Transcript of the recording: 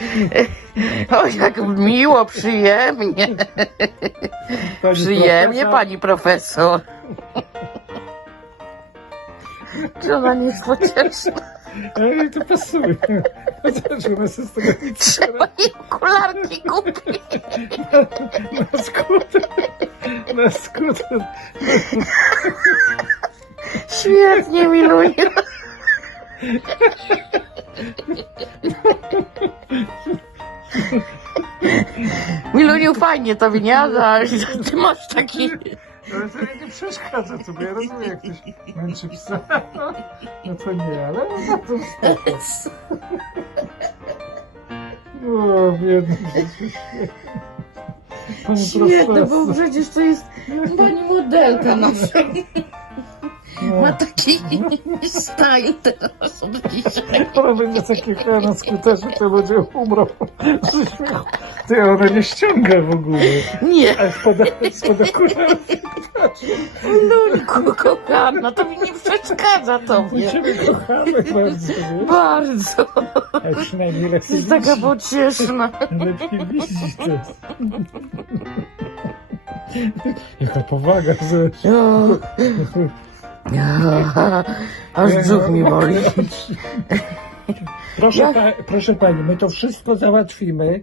O, jak miło, przyjemnie. Pani Przyjemnie, profesor, pani profesor. Czy ona nie jest pocieszna? Ej, to pasuje. Chociaż ona się z tego Trzeba jej okularki kupić. na skuter. Na skuter. Świetnie, Miluniu. Miluniu, fajnie to wyniada. Ty masz taki... Ale to nie przeszkadza, bo ja rozumiem, jak ktoś męczy psa. No to nie, ale no to spoko. O, biedny dzieciak. Pani Świetne, bo profesor. przecież to jest pani modelka nasza. No. Ma taki style teraz od dzisiaj. Ona będzie takie jechała na skuterze, to będzie śmiechu. Ty, ona nie ściąga w ogóle. Nie, A spod, spod okularów Miluniku, kochana, to mi nie przeszkadza My tobie. Ciebie kochamy bardzo. wiesz? Bardzo. A przynajmniej lepiej Jesteś taka widzi- pocieszna. Lepiej widzieć to. Jaka powaga, że... O, ja, aż brzuch mi boli. Proszę, pa, proszę pani, my to wszystko załatwimy.